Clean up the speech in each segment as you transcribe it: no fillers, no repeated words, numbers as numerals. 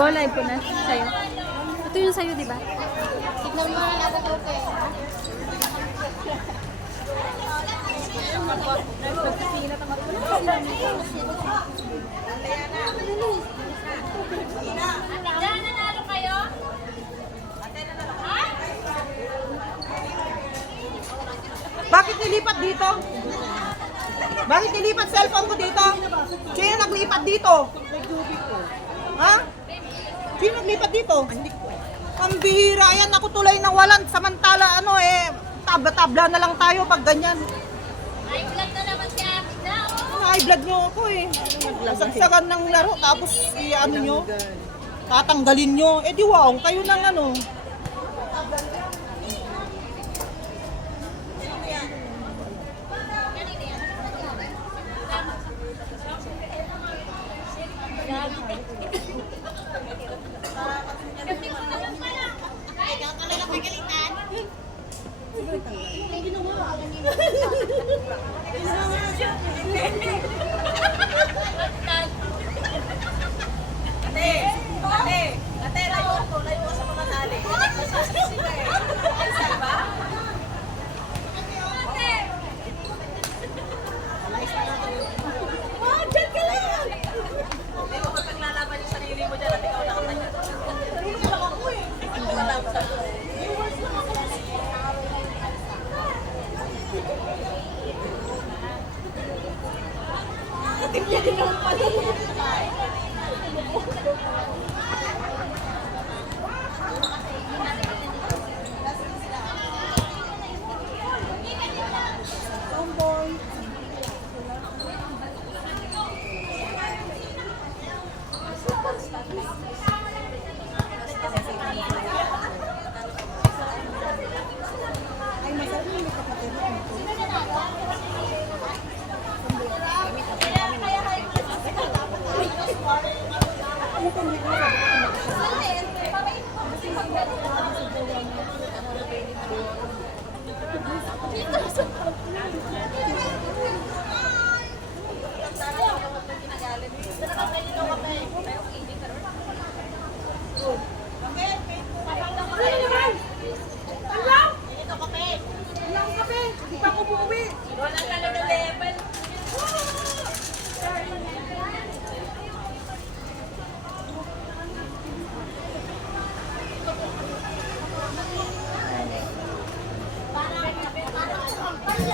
Go live ko na sa'yo. Ito yung sa'yo, di ba? Tignan mo na natin ito, okay? Nanalo kayo? Bakit nilipat dito? Bakit nilipat cellphone ko dito? Sino naglipat dito? Ha? Sino naglipat dito? Ang bihira yan. Ako tuloy na walan. Samantala tabla-tabla na lang tayo pag ganyan. Ay, vlog na naman si Abida, oh. High blood nyo ako eh. Nasagsagan ng laro tapos nyo, tatanggalin nyo. Eh di wow, kayo nang ano. Ikaw talaga pagalitan. Ate, layo ka sa mga tali. Nasasisi ka eh. Ay, ba? Oh, dyan ka lang! Hindi mo kapag lalaban yung sarili mo dyan at ikaw nakatanya. Hindi lang ako eh. Lalaban sa viewers lang ako. Timya din naman pala. Walang talaga level. Parang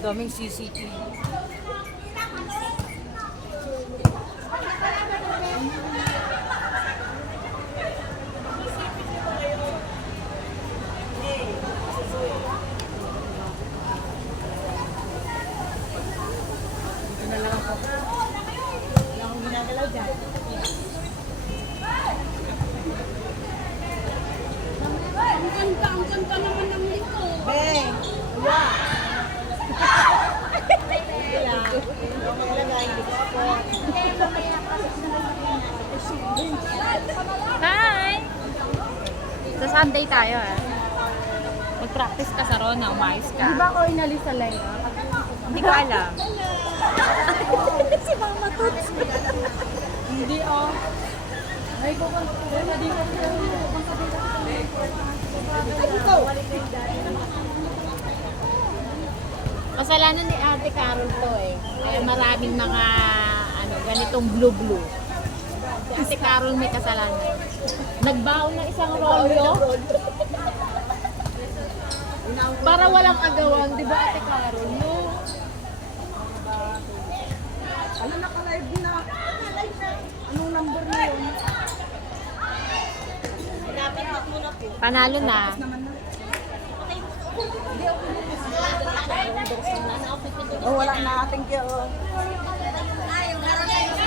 Daming CCTV. Ang ganda naman ng lito. Beng! Hi! Sa Sunday tayo Mag-practice ka sa Rona, umayos ka. Di ba ako inalis sa live? Hindi ko alam. Si Mama Toots. Hindi oh. Ay, ko ka. Di ka Kasalanan ni Ate Carol to Kaya maraming mga ganitong blue-blue. Si Ate Carol may kasalanan. Nagbaon ng isang rolyo. Para walang agawan, di ba Ate Carol? No? Ano naka-live na? Anong number na yun? Panalo na. Oh, wala na. Thank you. Ay, yung laro na yung